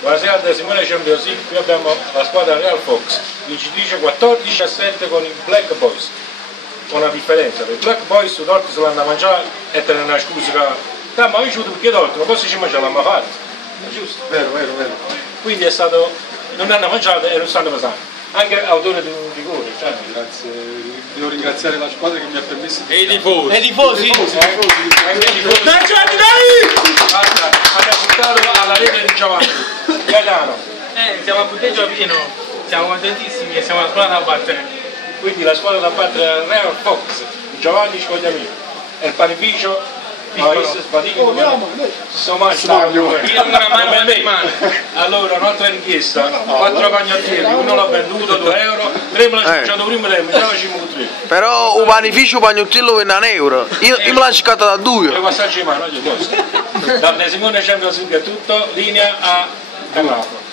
Buonasera da Simone Champions League, qui abbiamo la squadra Real Fox, vincitrice 14-7 con i Black Boys. Con una differenza, per i Black Boys su torti se l'hanno mangiato e te ne una scusa che ma vinciuto perché torti, ma cosa ci mangiamo l'hanno fatto? Giusto? Vero. Quindi è stato, non hanno mangiato e non stanno pesando. Anche autore di un rigore, cioè. Grazie, devo ringraziare la squadra che mi ha permesso di... E i tifosi! Anche i tifosi. Abbiamo puntato alla rete di Giovanni. Gaetano. Siamo a punteggio pieno, siamo contentissimi e siamo la squadra da battere. Quindi la squadra da battere è Real Fox, Giovanni Scogliamino. E il panificio allora un'altra richiesta, 4 pagnottieri, uno l'ha venduto 2 euro, 3 me l'ha cercato prima tempo, già facciamo 3. Però un panificio pagnottiello vende a euro, io me l'ho cercato da 2. Devo passarci in mano, c'è posto. Da Simone Champions League è tutto, linea a Calapo.